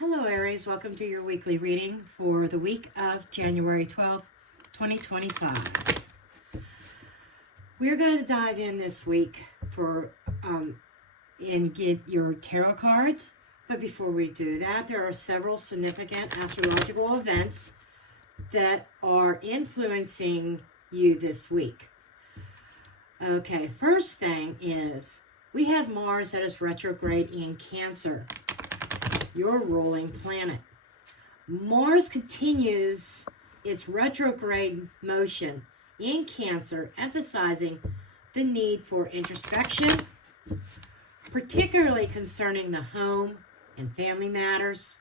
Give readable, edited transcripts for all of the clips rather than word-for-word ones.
Hello Aries, welcome to your weekly reading for the week of January 12th, 2025. We're going to dive in this week and get your tarot cards. But before we do that, there are several significant astrological events that are influencing you this week. Okay, first thing is we have Mars that is retrograde in Cancer, your ruling planet. Mars continues its retrograde motion in Cancer, emphasizing the need for introspection, particularly concerning the home and family matters.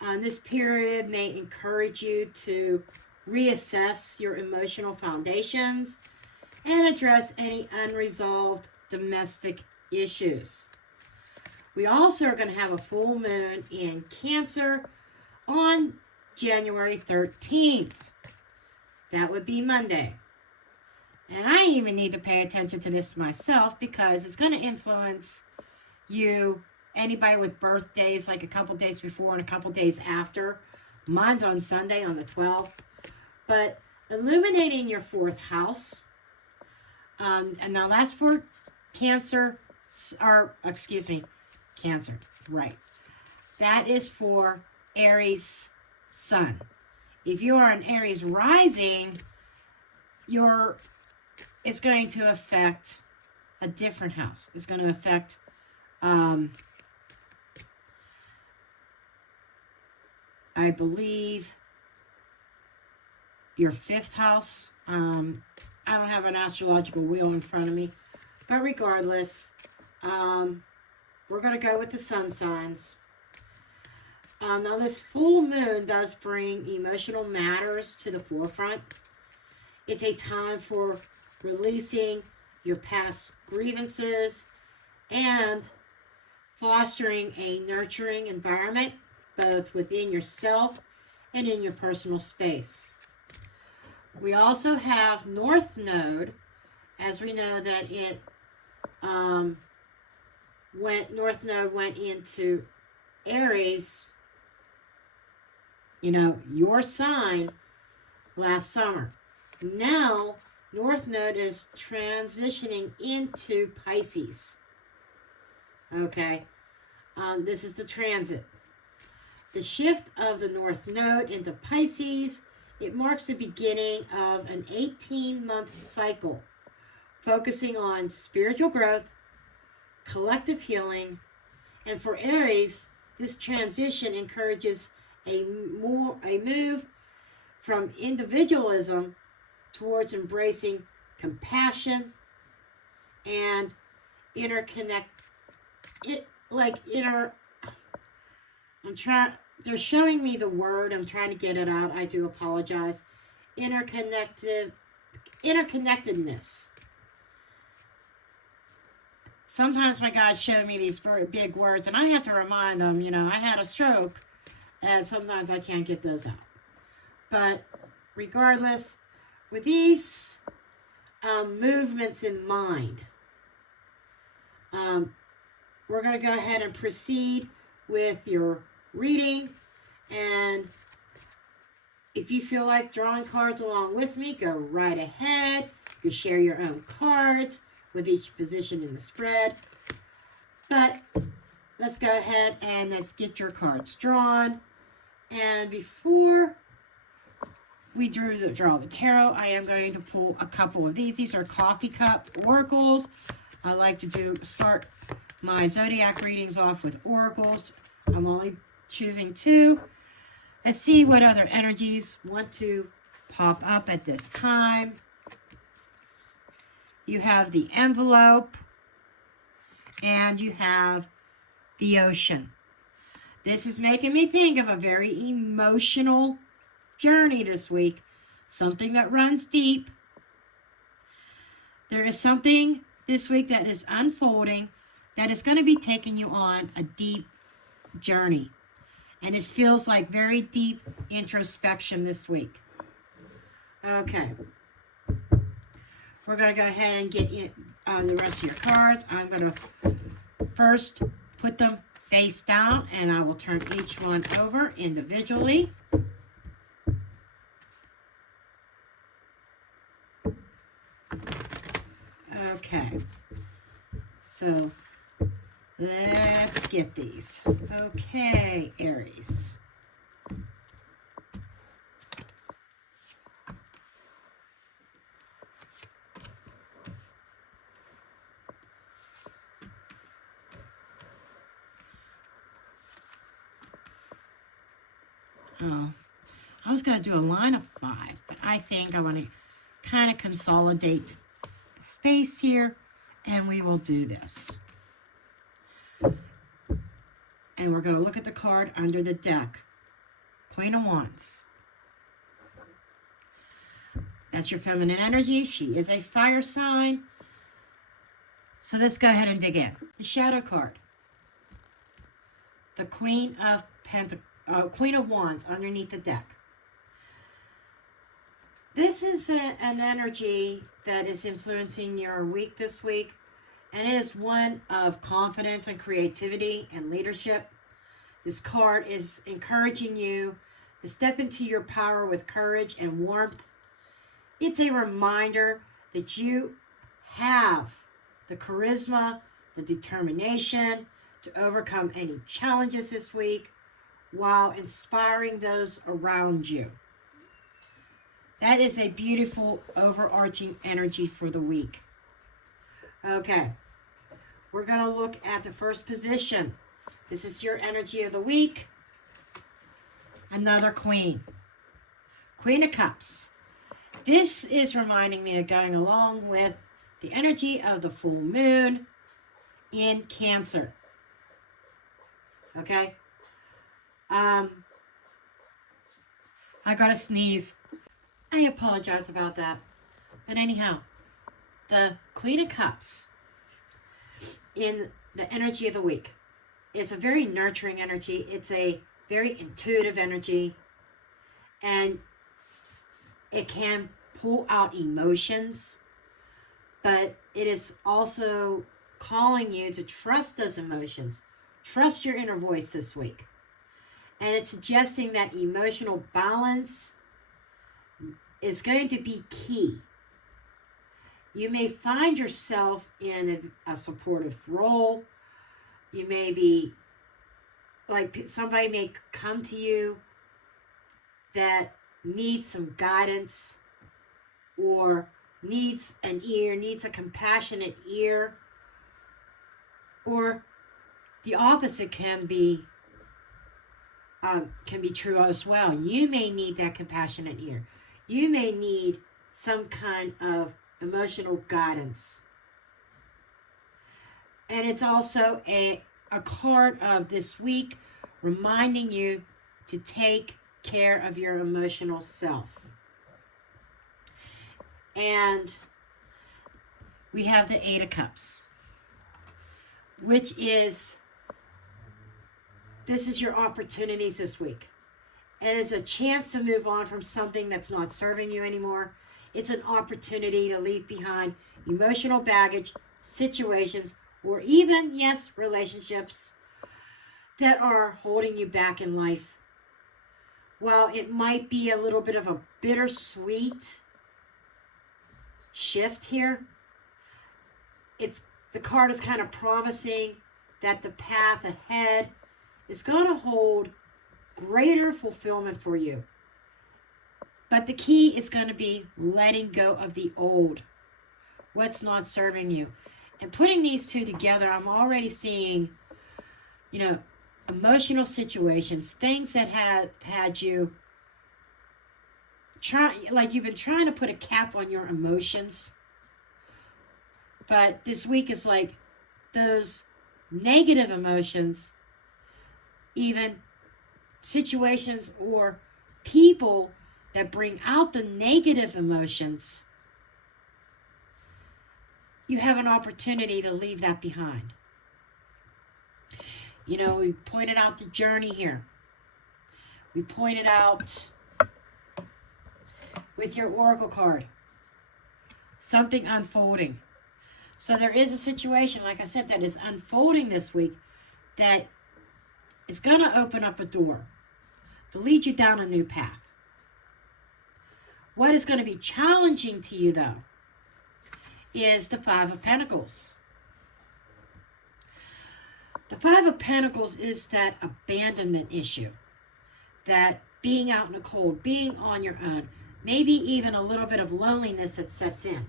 This period may encourage you to reassess your emotional foundations and address any unresolved domestic issues. We also are going to have a full moon in Cancer on January 13th. That would be Monday. And I even need to pay attention to this myself because it's going to influence you, anybody with birthdays like a couple days before and a couple days after. Mine's on Sunday on the 12th. But illuminating your fourth house. And now that's for Cancer, Cancer, right. That is for Aries sun. If you are an Aries rising, it's going to affect a different house. It's going to affect I believe your fifth house. I don't have an astrological wheel in front of me, but regardless, we're going to go with the sun signs. Now, this full moon does bring emotional matters to the forefront. It's a time for releasing your past grievances and fostering a nurturing environment, both within yourself and in your personal space. We also have North Node, as we know that North Node went into Aries, your sign last summer. Now, North Node is transitioning into Pisces. Okay, this is the transit. The shift of the North Node into Pisces, it marks the beginning of an 18-month cycle, focusing on spiritual growth, collective healing, and for Aries, this transition encourages a move from individualism towards embracing compassion and they're showing me the word, I'm trying to get it out, I do apologize. Interconnectedness. Sometimes my guys show me these very big words, and I have to remind them, I had a stroke, and sometimes I can't get those out. But regardless, with these movements in mind, we're going to go ahead and proceed with your reading. And if you feel like drawing cards along with me, go right ahead. You can share your own cards with each position in the spread. But let's go ahead and let's get your cards drawn. And before we draw the tarot, I am going to pull a couple of these. These are coffee cup oracles. I like to start my Zodiac readings off with oracles. I'm only choosing two. Let's see what other energies want to pop up at this time. You have the envelope, and you have the ocean. This is making me think of a very emotional journey this week, something that runs deep. There is something this week that is unfolding that is going to be taking you on a deep journey. And it feels like very deep introspection this week. Okay. We're going to go ahead and get the rest of your cards. I'm going to first put them face down, and I will turn each one over individually. Okay, so let's get these. Okay, Aries. Oh, I was going to do a line of 5, but I think I want to kind of consolidate the space here, and we will do this. And we're going to look at the card under the deck. Queen of Wands. That's your feminine energy. She is a fire sign. So let's go ahead and dig in. The shadow card. The Queen of Wands underneath the deck. This is an energy that is influencing your week this week, and it is one of confidence and creativity and leadership. This card is encouraging you to step into your power with courage and warmth. It's a reminder that you have the charisma, the determination to overcome any challenges this week while inspiring those around you. That is a beautiful overarching energy for the week. Okay, we're going to look at the first position. This is your energy of the week. Another Queen. Queen of Cups. This is reminding me of going along with the energy of the full moon in Cancer. Okay? I got a sneeze. I apologize about that. But anyhow, the Queen of Cups in the energy of the week. It's a very nurturing energy. It's a very intuitive energy. And it can pull out emotions. But it is also calling you to trust those emotions. Trust your inner voice this week. And it's suggesting that emotional balance is going to be key. You may find yourself in a supportive role. You may be, like somebody may come to you that needs some guidance or needs an ear, needs a compassionate ear. Or the opposite can be true as well. You may need that compassionate ear. You may need some kind of emotional guidance. And it's also a card of this week reminding you to take care of your emotional self. And we have the 8 of Cups, which is, this is your opportunities this week. And it's a chance to move on from something that's not serving you anymore. It's an opportunity to leave behind emotional baggage, situations, or even, yes, relationships that are holding you back in life. While it might be a little bit of a bittersweet shift here, the card is kind of promising that the path ahead is going to hold greater fulfillment for you. But the key is going to be letting go of the old, what's not serving you. And putting these two together, I'm already seeing, emotional situations, things that have had you you've been trying to put a cap on your emotions. But this week is like those negative emotions, even situations or people that bring out the negative emotions, you have an opportunity to leave that behind. We pointed out the journey here. We pointed out with your oracle card, something unfolding. So there is a situation, like I said, that is unfolding this week that is going to open up a door to lead you down a new path. What is going to be challenging to you, though, is the Five of Pentacles. The Five of Pentacles is that abandonment issue, that being out in the cold, being on your own, maybe even a little bit of loneliness that sets in.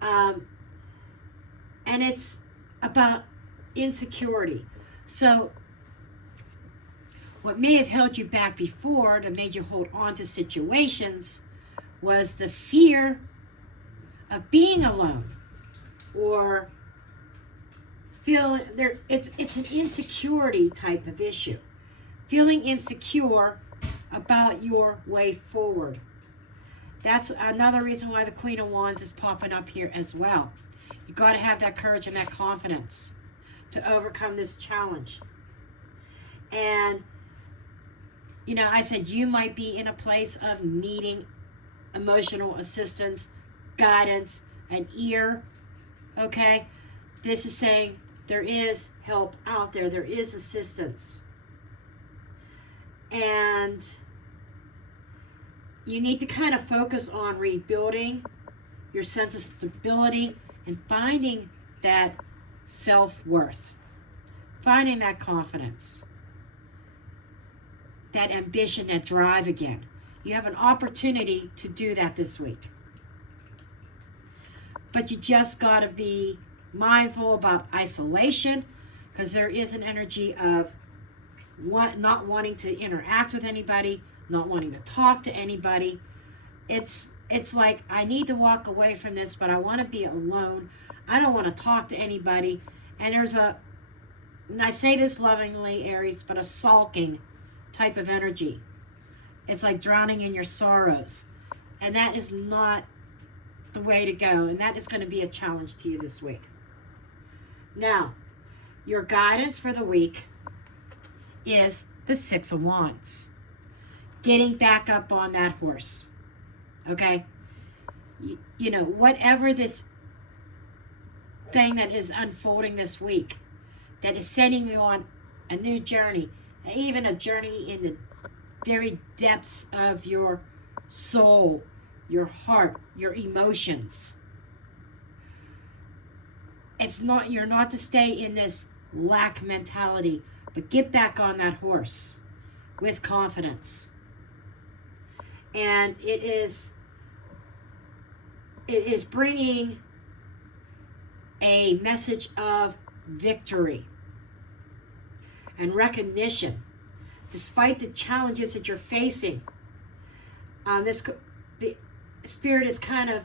And it's about insecurity. So what may have held you back before, that made you hold on to situations, was the fear of being alone, or feeling there. It's an insecurity type of issue. Feeling insecure about your way forward. That's another reason why the Queen of Wands is popping up here as well. You got to have that courage and that confidence to overcome this challenge. And, you know, I said you might be in a place of needing emotional assistance, guidance, an ear, okay? This is saying there is help out there. There is assistance. And you need to kind of focus on rebuilding your sense of stability and finding that self-worth, finding that confidence, that ambition, that drive again. You have an opportunity to do that this week. But you just got to be mindful about isolation, because there is an energy of not wanting to interact with anybody, not wanting to talk to anybody. It's like, I need to walk away from this, but I want to be alone. I don't want to talk to anybody. And there's and I say this lovingly, Aries, but a sulking type of energy. It's like drowning in your sorrows. And that is not the way to go. And that is going to be a challenge to you this week. Now, your guidance for the week is the Six of Wands. Getting back up on that horse. Okay? You know, whatever this thing that is unfolding this week, that is sending you on a new journey, even a journey in the very depths of your soul, your heart, your emotions. You're not to stay in this lack mentality, but get back on that horse with confidence. And it is bringing a message of victory and recognition, despite the challenges that you're facing. The Spirit is kind of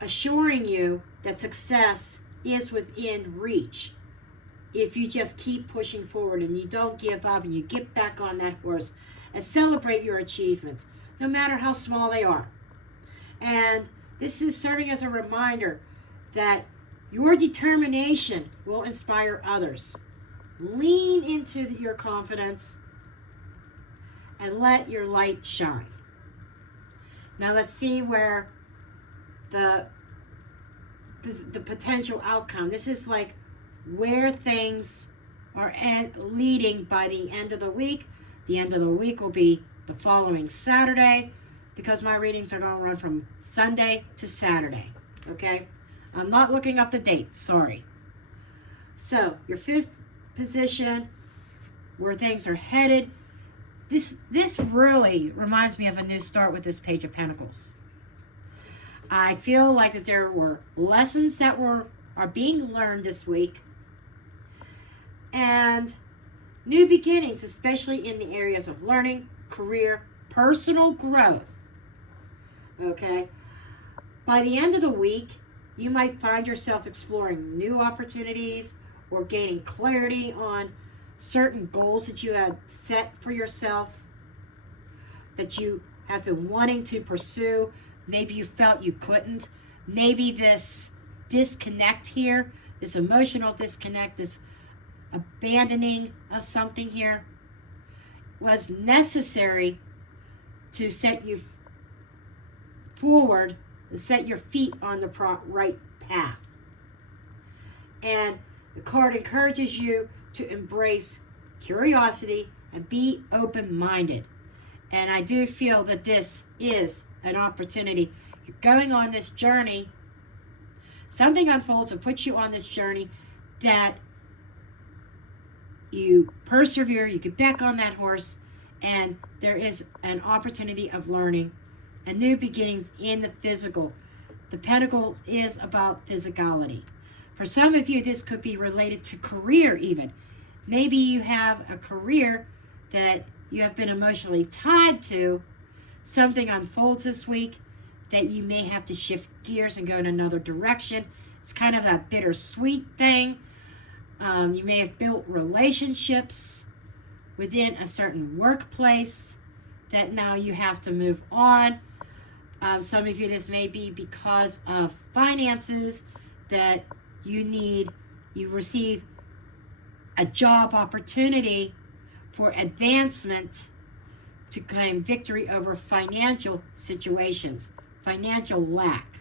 assuring you that success is within reach if you just keep pushing forward and you don't give up and you get back on that horse and celebrate your achievements, no matter how small they are. And this is serving as a reminder that your determination will inspire others. Lean into your confidence and let your light shine. Now let's see where the potential outcome. This is like where things are leading by the end of the week. The end of the week will be the following Saturday, because my readings are going to run from Sunday to Saturday. Okay? I'm not looking up the date. Sorry. So, your fifth position, where things are headed. This really reminds me of a new start with this Page of Pentacles. I feel like that there were lessons that are being learned this week, and new beginnings, especially in the areas of learning, career, personal growth. Okay? By the end of the week, you might find yourself exploring new opportunities or gaining clarity on certain goals that you had set for yourself, that you have been wanting to pursue. Maybe you felt you couldn't. Maybe this disconnect here, this emotional disconnect, this abandoning of something here, was necessary to set you forward, to set your feet on the right path. And the card encourages you to embrace curiosity and be open-minded. And I do feel that this is an opportunity. You're going on this journey. Something unfolds and puts you on this journey that you persevere, you get back on that horse, and there is an opportunity of learning and new beginnings in the physical. The Pentacles is about physicality. For some of you, this could be related to career even. Maybe you have a career that you have been emotionally tied to. Something unfolds this week that you may have to shift gears and go in another direction. It's kind of that bittersweet thing. You may have built relationships within a certain workplace that now you have to move on. Some of you, this may be because of finances that you receive a job opportunity for advancement to claim victory over financial situations, financial lack,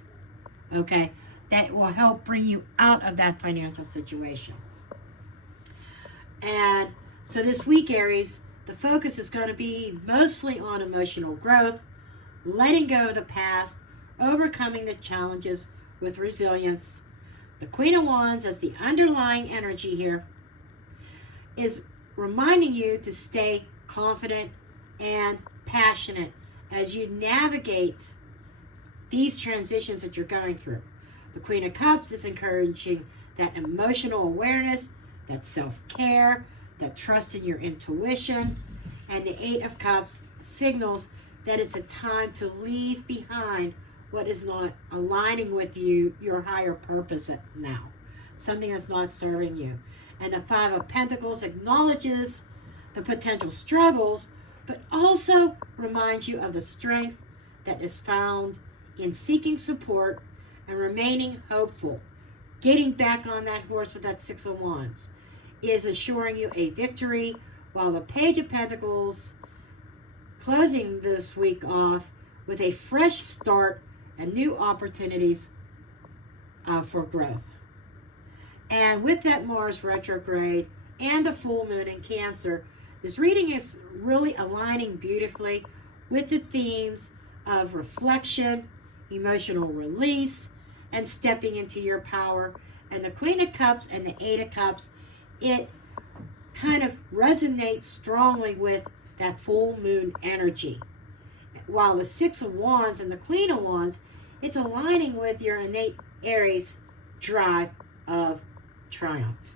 okay? That will help bring you out of that financial situation. And so this week, Aries, the focus is going to be mostly on emotional growth, letting go of the past, overcoming the challenges with resilience. The Queen of Wands, as the underlying energy here, is reminding you to stay confident and passionate as you navigate these transitions that you're going through. The Queen of Cups is encouraging that emotional awareness, that self-care, that trust in your intuition. And the Eight of Cups signals that it's a time to leave behind what is not aligning with you, your higher purpose now. Something that's not serving you. And the Five of Pentacles acknowledges the potential struggles, but also reminds you of the strength that is found in seeking support and remaining hopeful. Getting back on that horse with that Six of Wands is assuring you a victory, while the Page of Pentacles closing this week off with a fresh start and new opportunities for growth. And with that Mars retrograde and the full moon in Cancer, this reading is really aligning beautifully with the themes of reflection, emotional release, and stepping into your power. And the Queen of Cups and the Eight of Cups, it kind of resonates strongly with that full moon energy. While the Six of Wands and the Queen of Wands, it's aligning with your innate Aries drive of triumph.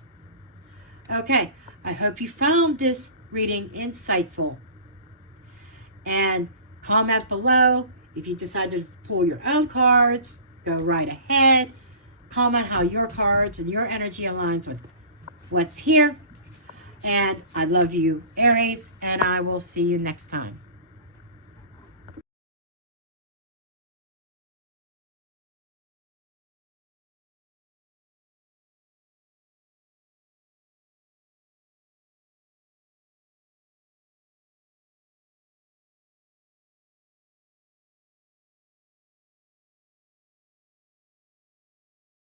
Okay, I hope you found this reading insightful. And comment below if you decide to pull your own cards. Go right ahead. Comment how your cards and your energy aligns with what's here. And I love you, Aries, and I will see you next time.